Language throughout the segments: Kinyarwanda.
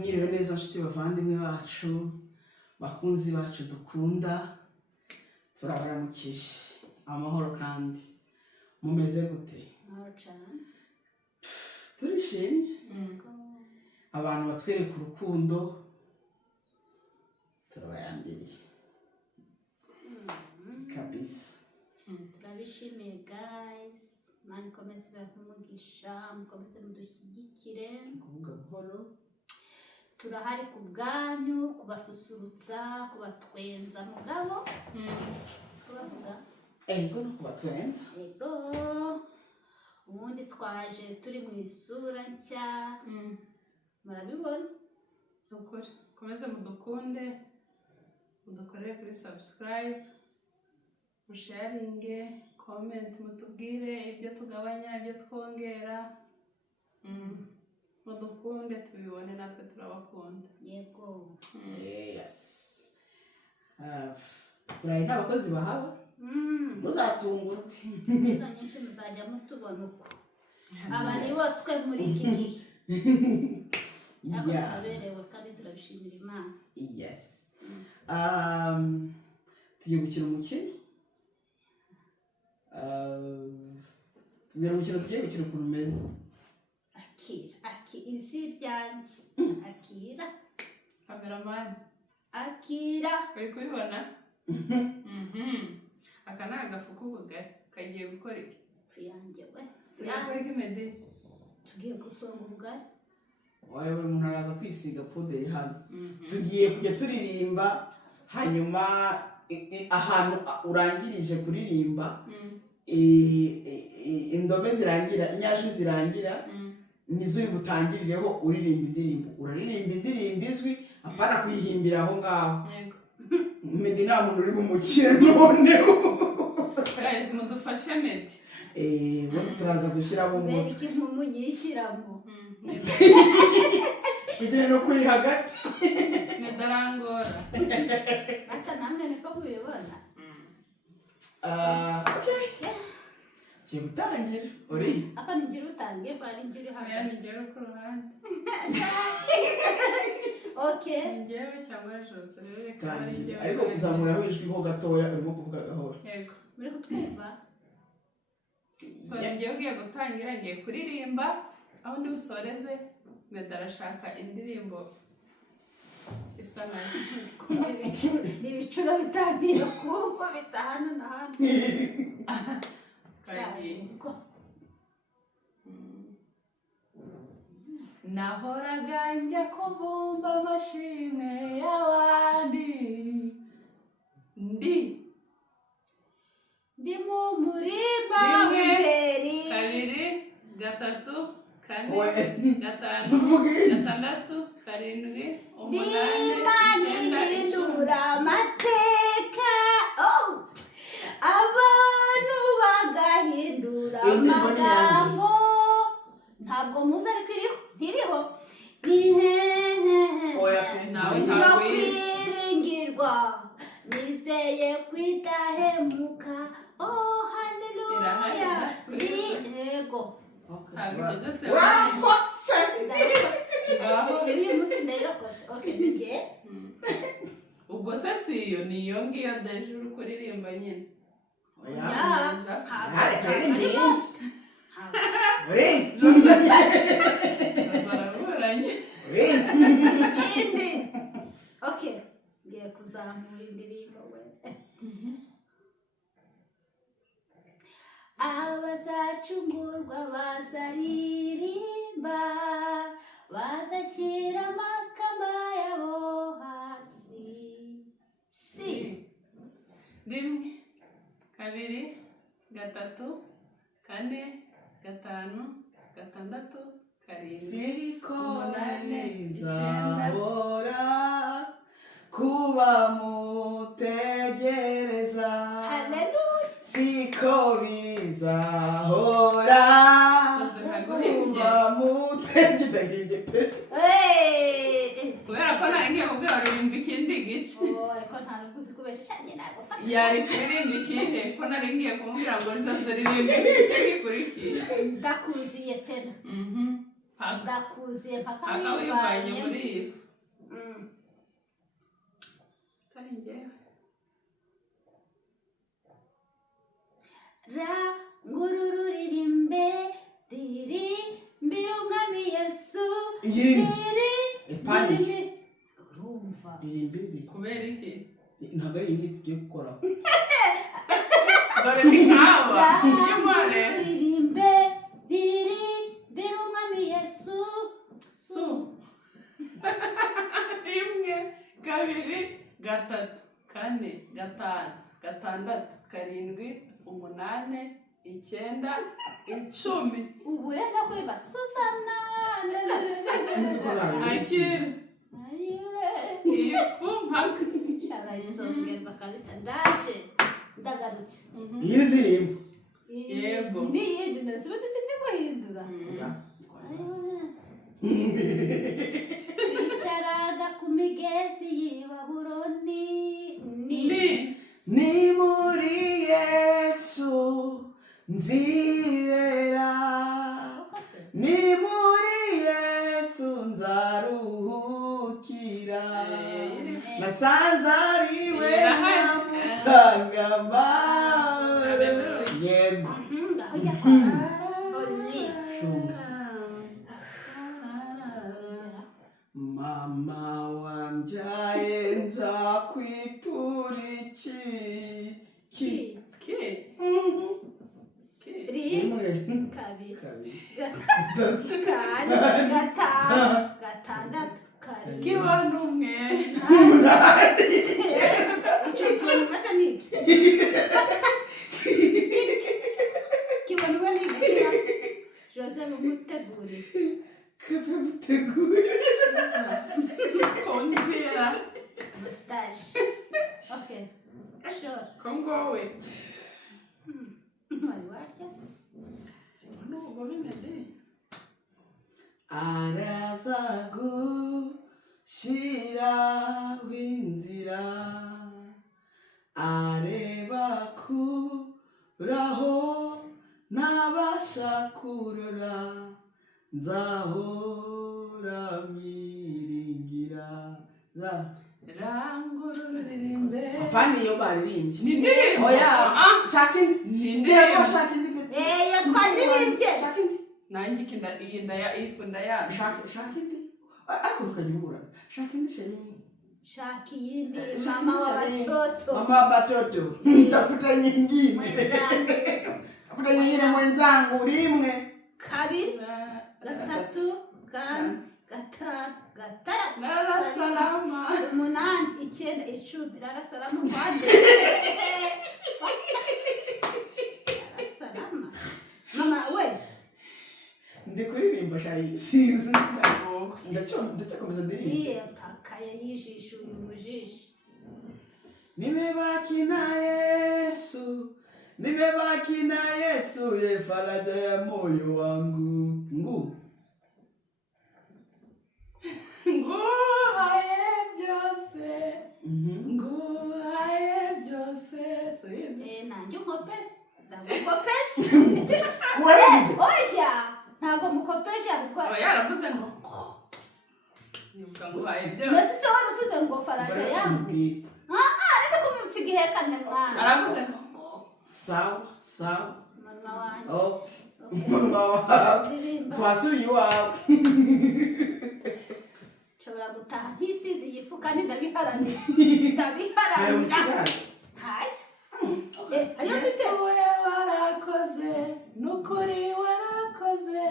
Mwiriwe neza nshuti bavandimwe bacu, bakunzi bacu dukunda, turabaramukije amahoro kandi mumeze gute? Turishimye, abantu batwereka urukundo turabayambiriye kabisa. Turabishimiye guys, Imana ikomeze ibahumugisha, mukomeze mudushyigikire, kuvuga buhoro. Turahari ku bwanyu, kubasusurutsa, kubatwenza mugabo siko bavuga Ego no kubatwenza. ego. Ubundi twaje turi mu isura nshya, murabibona. Ukuri komeze mudukunde, mudukorere kuri subscribe, musharinge, comment, mutubwire ibyo tugabanya, ibyo twongera, mudukunde tubibone, natwe turabakunda. Yego. Yes. Uraye nta bakozi bahaba? Muzatungurwe. Inshuro nyinshi muzajya mutubona uko. Aba ni bo twe muri iki gihe. Ntabwo turaberewe kandi turabishimira Imana. Yes. Tugiye gukina umukino. Tubwira umukino tugiye gukina ukuntu umeze. Akira, ibisi byanjye. Akira. Cameraman, Akira. uri kubibona? Aka ni agafu k'ubugari, kagiye gukora iki? Fiyanjye we. Gukora iki Medi? Tugiye gusonga ubugari. Wayo buri muntu araza kwisiga puderi hano. Tugiye kujya turirimba, hanyuma ahantu urangirije kuririmba, indome zirangira, inyajwi zirangira, nizo uri butangirireho uririmba indirimbo. Uraririmba indirimbo izwi, apana kuyihimbira aho ngaho. Yego. Medi nta muntu uri bumukire noneho. Guys, mudufashe Medi. Ubundi turaza gushyiramo Mbere umuti. iki impumu nyishyiramo. Ugire no kuri hagati. Medi arangora. Aka namwe niko mubibona. Okay. Tugiye gutangira. Uri? Aka ni ngira utangiye kwa ni ngira Aya hagati. ni njyewe ku ruhande. Okay. Ni njyewe cyangwa Jose, rero reka ari Tangira. njyewe. Ariko kuzamura ijwi ho gatoya, urimo kuvuga gahoro. Yego. Muri kutwumva? So ngiye ugiye gutangira, ngiye kuririmba, aho ndi busoreze Medi arashaka indirimbo isa nayo. Ni ibicuro bitangiye kumva bitahana na hano. Kagiye. Nahoraga njya kuvumba amashimwe y'abandi, Ndi mu murima Rimwe, w'ingeri. kabiri, gatatu, kane, gatanu, Uvuge. gatandatu, karindwi, umunani, Imana icyenda, icumi. ihindura amateka. Abantu bagahindura Indirimbo ni iyanjye. amagambo. Ntabwo muzi ariko ntiriho. Oya pe. Nawe Yo ntabwo yize. kwiringirwa, nizeye kwitahemuka. Haleluya. Irahari. Yego. Ntabwo tugeze Wakotse. ngaho. Uyu munsi ndayirokotse. Okay, nige. Ubwo se si iyo, ni iyo ngiyo deje uri kuririmba nyine. Oya. Neza. Reka aririmbe yinshi. Uri? Baraburanye. Uri? Yindi. Okay. Ngiye kuzamura indirimbo we. Abazacungurwa bazaririmba, bazashyira amakamba yabo hasi. Si. Rimwe, kabiri, gatatu, kane, gatanu, gatandatu, karindwi, Siko umunani, bizahora kuba mutegereza. Haleluya. Siko bizahora Jose ntaguhimbye. kuba mutegereza. Kubera ko nari ngiye kubwira baririmba ikindi gice. Ariko nta nukuzi kubesha njye nagufata. Yari kuririmba ikihe ko nari ngiye kumubwira ngo Jose ririmba igice gikurikiye. Ndakuziye tena. Paka Ndakuziye mpaka wivanye muri ifu. ngururirimbe ririmbira umwami Yesu iyindi ipandi urumva ririmba indi kubera iki ntabwo ari iyindi tugiye gukora dore ni nk'aba imare ririmbira umwami Yesu su rimwe kabiri gatatu kane gatanu gatandatu karindwi umunane icyenda icumi ubu rero kuri basusana akira ifu mpaka sharayisongerwa kabisa ndaje ndagarutse iyi ndirimbo Yego. ni yindi nasibe ndetse guhindura bicaraga ku migezi y'i Babuloni ni muri Yesu nzibera ni muri Yesu nzaruhukira nasanze ari we namutanga yego mama wambyaye nzakwitura iki rimwe kabiri kabiri gatatu kane gatanu gatandatu karindwi kibona umwe icyo masa ni kibona umwe ni gukira Jose mugutegure kafe mutegure konzera mustache okay sure kongowe wari warya nubwo bimeze araza gushiraho inzira areba kuraho ntabasha kurora nzahora mwiringira rangururirimbe apana iyo baririmbye ni indirimbo oya shaka indi ni ngira indirimbo shaka indi twaririmvye shaka indi nanjye iyi ndaya ifu ndayazi shaka indi ariko ntukanyurana shaka indi sheri shaki yindi Shaki mama wa sheri. watoto Mama wa watoto tafuta nyingine mwenzangu tafuta nyingine mwenzangu rimwe kabiri gatatu kane gatanu gatandatu Lala salama umunani icyenda icumi Lala salama kwande Lala salama mama we ndi kuririmba shari sinzi ndacyakomeza ndirimba iye mpaka yayijishuye umujishi nimebaki na Yesu ye faraja ya moyo wangu nguhaye byose nguhaye byose nanjye umukopesi ndagukopesha urabivuze oya ntabwo mukopesha gukora aba yaravuze ngo nguhaye byose nasi se wari uvuze ngo faraja yangu rero kumutse igihekane mwana aravuze ngo sawa umunwa wanjye umunwa wawe ndirimba twasuye iwawe nshobora gutaha ntisize iyi fu kandi ndabiharanira nawe usigaye hayi ariyo mfite Yesu we warakoze nukuri warakoze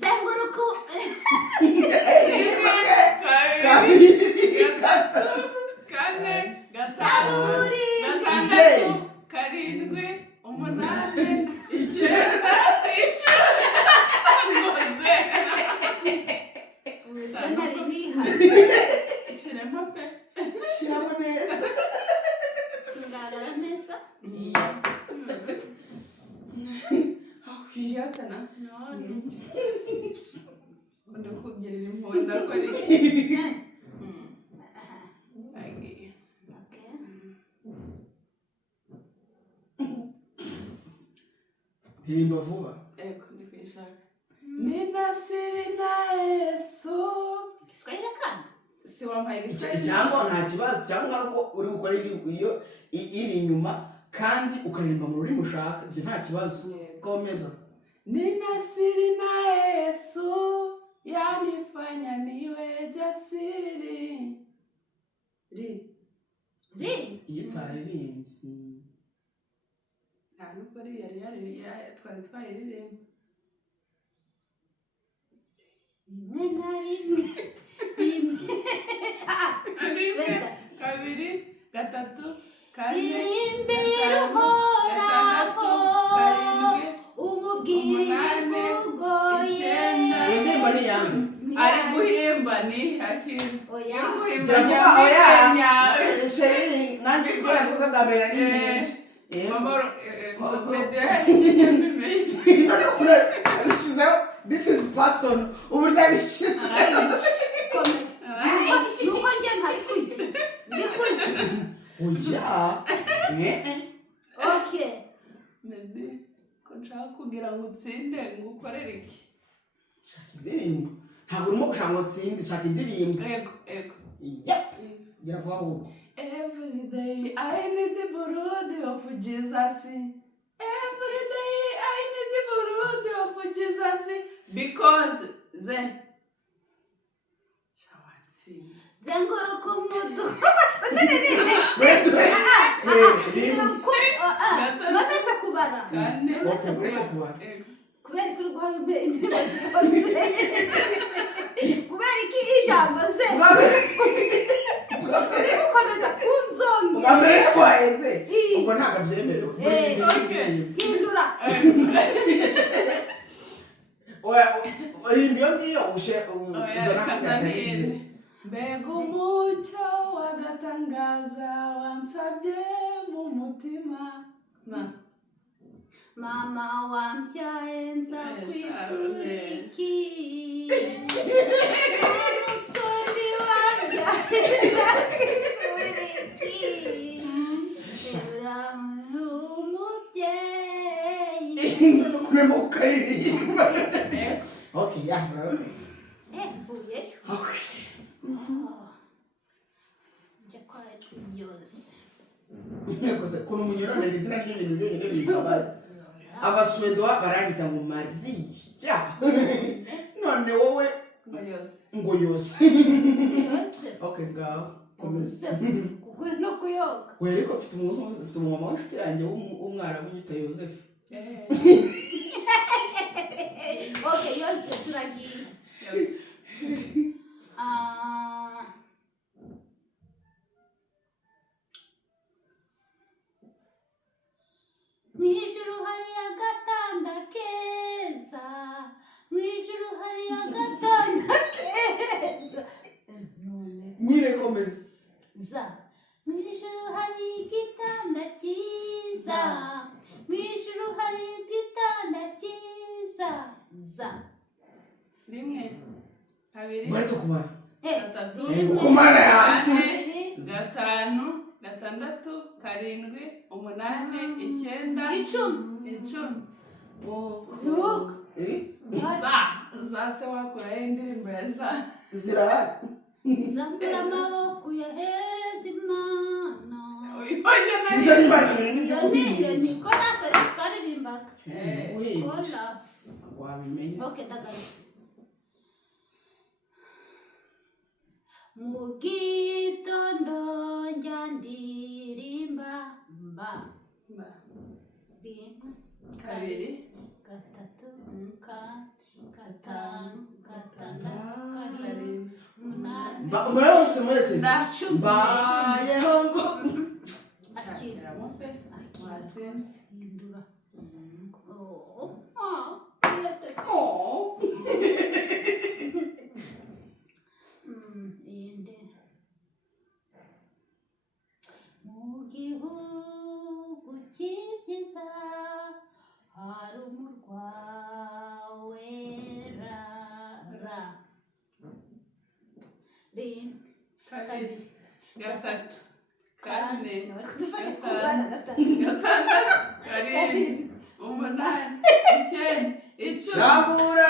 zenguruku kabiri gatatu kane gatanu Saburi gatandatu karindwi umunani icyenda icumi ngoze nari niha shyiremo pe shyiramo neza ngaragara neza hiyatana none ndakugirira impuhwe ndakora iki agiye okay hirimba vuba eko ndi kwishaka ninasiri na Yesu Kiswahili kana si wampaye igiswahili cyangwa nta kibazo cyangwa uko uri gukora iyo iri inyuma kandi ukaririmba mu rurimi ushaka ibyo nta kibazo komeza. Nina siri na Yesu yanifanya niwe jasiri. Iyo utaririmbye nta nubwo yari twari twayiririmba. Rimwe na rimwe rimwe kabiri gatatu kane irimbira gatandatu karindwi umubwire kugoye. iyo ndirimbo ni iyanjye. ari guhimba ni hakiri. Oya. Jiravuga oya sheri nanjye kubera kuza bwa mbere ni nyinshi. This is person uburyo abishizeho. Nuko njye ntari kwigira ndi kugira. Oya Okay. Meddy ko nshaka kugira ngo utsinde ngo ukorere iki? shaka indirimbo ntabwo urimo gushaka ngo utsinde shaka indirimbo. Ego Jiravuga ahubwo every day I need the blood of Jesus. Every day I need the blood of Jesus because then shawatsi Zenguruka umudu. wait Bameze kubara. kane uretse kubara Kubera ko urwara indirimbo zose. Kubera iki ijambo ze. Uri gukomeza kunzonga. ubwa mbere twaheze ubwo ntabwo byemerewe. Hindura. Uririmba iyo ngiyo uzana Tanzania. Mbega umucyo wagatangaza wansabye mu mutima. Mama wambyaye nza kwituriki. Umutori wambyaye nza kwituriki. Uramu umubyeyi. kurema ukaririmba. Okay, murabizi. Mvuyeyo. Njya kwa yose. Gusa ukuntu munyoronera izina ry'ibintu byonyine bibabaza. Abaswedwa baranyita ngo Mariya. None wowe ngo yose. Okay, ngaho komeza. Kugura no kuyoga. We ariko mfite umumama w'inshuti yanjye w'umwarabu yita Yosefu. Okay, yose turagiye. Mwijuru hari agatanda keza. Mwijuru hari agatanda keza. Nyine komeza. Mwijuru hari igitanda cyiza. Mwijuru hari igitanda cyiza. rimwe kabiri Baretse kumara. gatatu Kumara yanjye. gatanu gatandatu karindwi umunani icyenda icumi. Look. za se wakuraho indirimbo ya za Zirahari. Zambura amaboko yahereza Imana. Sizo niba Iyo ni korasi ariko twaririmbaga. Wait. Korasi. Wabimenye. Okay, ndagarutse. Mu gitondo njya ndirimba rimwe kabiri gatatu gatanu gatandatu karindwi umunani Muretse. icumi. Mbayeho ngo. akiramo pe watense. Hindura. Mu gihugu cy'ibyiza hari umurwa wera. Rimwe kabiri gatatu kane gatanu gatandatu karindwi umunani icyenda icumi. Nabura.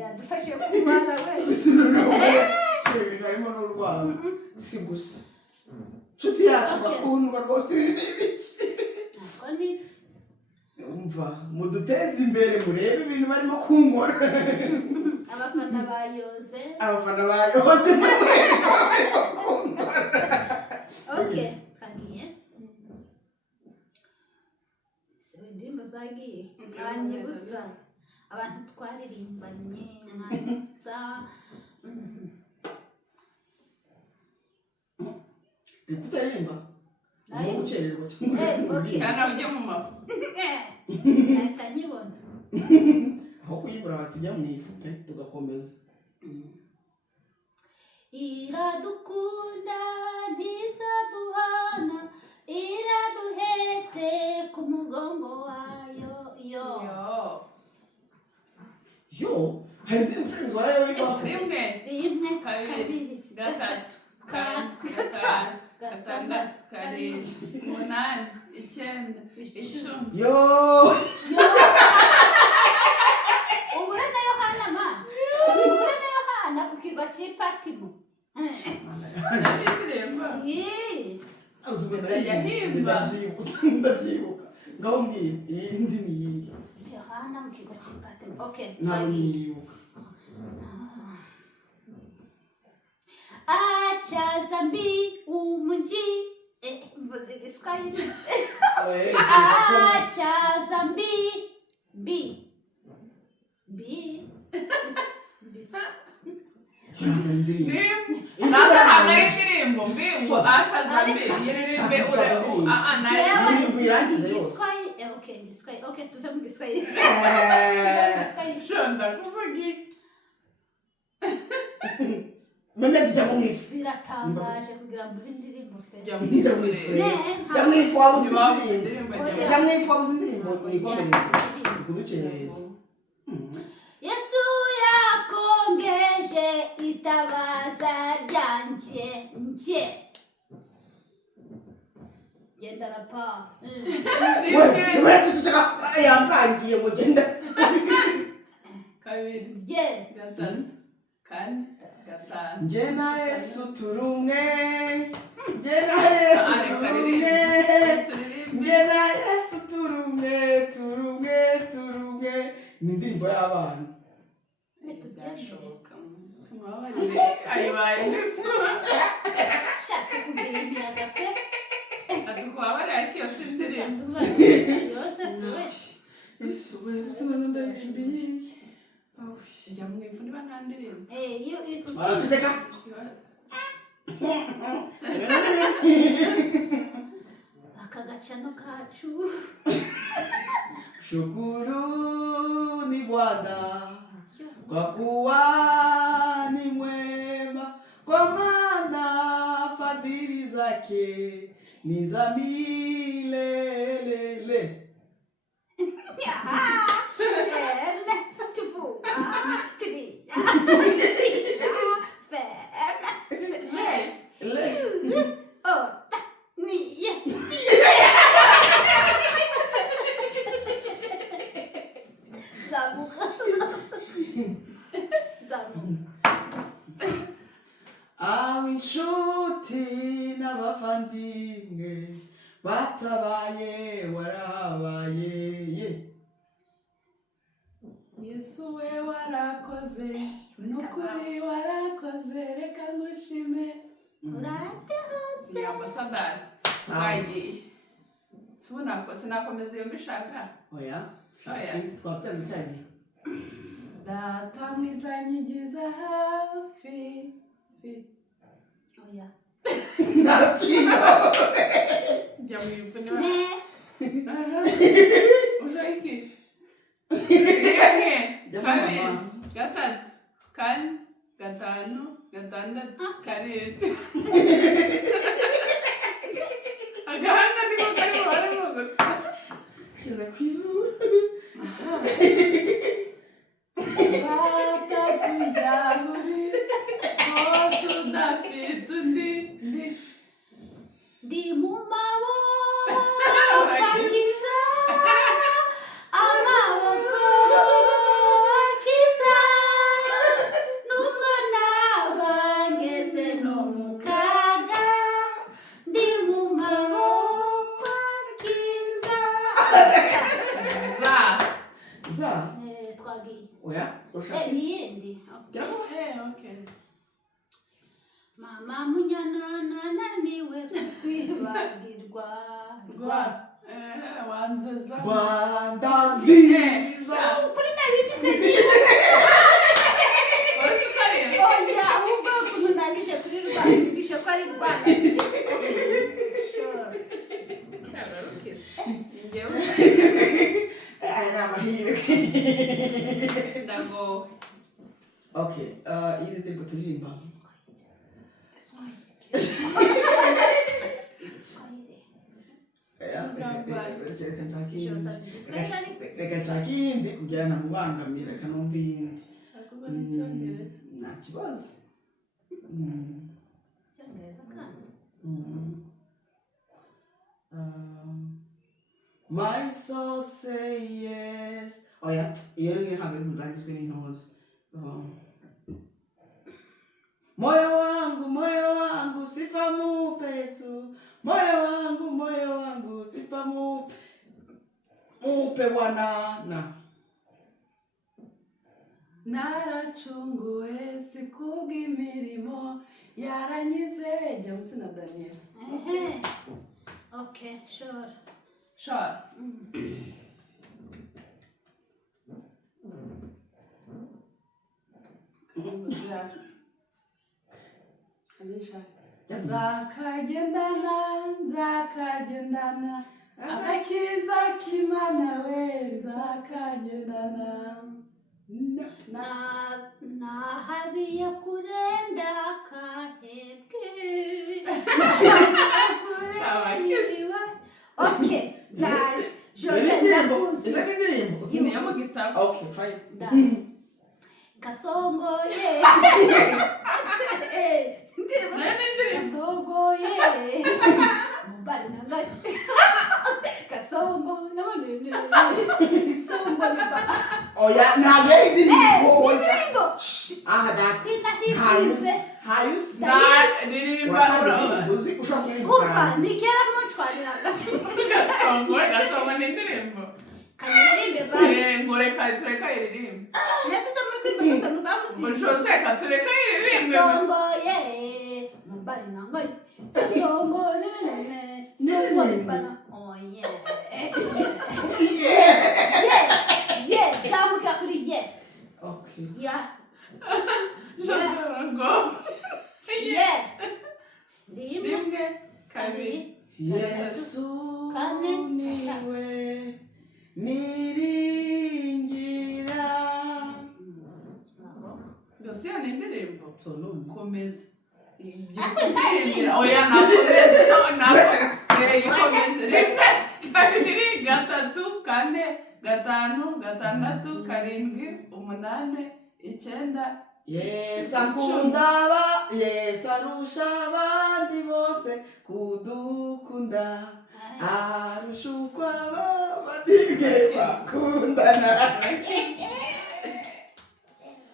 yadufashe kubana we. Gusa noneho ibintu harimo n'urwango. Si gusa. nshuti yacu Okay. bakundwa rwose ibi ni ibiki ntabwo nibyo umva muduteze imbere murebe ibintu barimo kunkora abafana bayoze abafana bayoze barimo kunkora okay twagiye se indirimbo zagiye mwanyibutsa abantu twaririmbanye mwanyibutsa kutaririmba Nayo. no gukererwa Okay. Kana ujye mu mafu. ahita nyibona aho kuyibura batujya mu ifu pe tugakomeza iradukunda ntizaduhana iraduhetse ku mugongo wayo yo Yo. hari indirimbo utagezwa nayo y'ibafu Rimwe. rimwe Kabiri. kabiri Gatatu. Kane. Gatanu. Gatandatu. Karindwi. Umunani. Icyenda. Icumi. yo ubure na yohana ma ubure na yohana ku kirwa cy'ipatimo Ndabiririmba. ndabyibuka ngaho mbwira iyindi ni iyi yohana mu kirwa cy'ipatimo okay ntabwo twagiye. niyibuka acha zambi umunji mvuze igiswahili acha zambi bi indirimbo Nada indirimbo. Mbingo acha zambi. Yiririmbe ure. Nayo. indirimbo irangiza yose Giswahili okay giswahili okay tuve mu giswahili Shonda kuvuga iki? meme tujya mu ifu biratangaje kugira ngo uri indirimbo pe Jya mu Njya mu ifu. ifu jya mu ifu wabuze Wabuze indirimbo indirimbo. jya mu ifu wabuze indirimbo nikomereze kudukereza yesu yakongeje itabaza ryanjye njye genda rapa we uretse tuceka yampangiye ngo genda Kabiri. ye Gatatu. Kane. Gatanu. njye na yesu turi umwe njye na yesu turi umwe njye na yesu turi umwe turi umwe turi umwe ni indirimbo y'abana Byashoboka. Tumabarire. Ayibaye n'ifu. shaka kugira imiyaga pe Atukubabarire ariko iyo si indirimbo. yosefu we yesu we usana ndayimbiye Jya mu ifu niba nta ndirimbo. iyo tuceka aka gacano kacu shukuruni Bwana kwa kuwa ni mwema, kwa maana fadhili zake ni za milele. Aho inshuti n'abavandimwe batabaye warabaye ye. Yesu we warakoze, nukuri warakoze, reka ngushime. Ni ambassadors. Bagiye. Sinakomeza iyo mbishaka. Oya, Oya. twabyaza cyane. Data mwiza nyigiza hafi. oya Nafino. Jya mu ifu niba. Ushaki. Rimwe. Kabiri. Gatatu. Kane. Gatanu. Gatandatu. Karindwi. Agahanga niko karimo barimo. Kiza kwizuru. Bata tujyahuri ko tudafite undi ndi mu maboko akiza amaboko akiza nubwo naba ngeze no mu kaga ndi Gusa twagiye. Oya, ushaka. Niyindi. Okay. Mama munyana nananiwe kwibagirwa. Wanzeza. Rwanda nziza. Kuri nabifise ni. Oya, ahubwo ukuntu nangije kuri Rwanda bishe ko ari Rwanda. Okay, ile tempo tulimba. Reka chakindi kugira namubangamira kanomva iyindi. Nta kibazo. My soul say yes. Oya, iyo ntabwo ari murangizwe n'intozi. Moyo wangu sifa mupesu. Moyo wangu sifa mupe Bwana. Narachunguwe sikubw'imirimo yaranyize. James na Daniel. Okay, sure. Nzakagendana agakiza k'Imana we nzakagendana nahabiye kurenda kahebwe. Okay, Jose ndakuzi. Niyo mu gitabo. Okay, fine. Kasongoye. Kasongoye. Mubari nangai. Kasongo namanene. Songo niba. Oya, nageri ndirimbo. Ndirimbo. That. Hayus. Ndirimba bro. Uzi ushaka kuririmba. Umva, nikera muchwanira. Gasongo ni ndirimbo. Kanirimbe basi. Ngoreka tureka iririmbe. Nasiza muri kwimba gusa mukamusi. Jose katureka iririmbe. Songo ye. Mubari nangai. Songo nene. Songo nibana. Oh yeah. Yeah. Zamuka kuri yeah. Okay. Yeah. Jose go. Yeah. Rimwe kabiri. Yesu niwe niringira. Dosia ni ndirimbo. Sonone. Komeza. Oya nakomeze. Ikomeze. Kabiri, gatatu, kane, gatanu, gatandatu, karindwi, umunane, icyenda. Yes, akundaba. Yes, arusha abandi bose kudukunda. Arusha uko abavandimwe bakundana.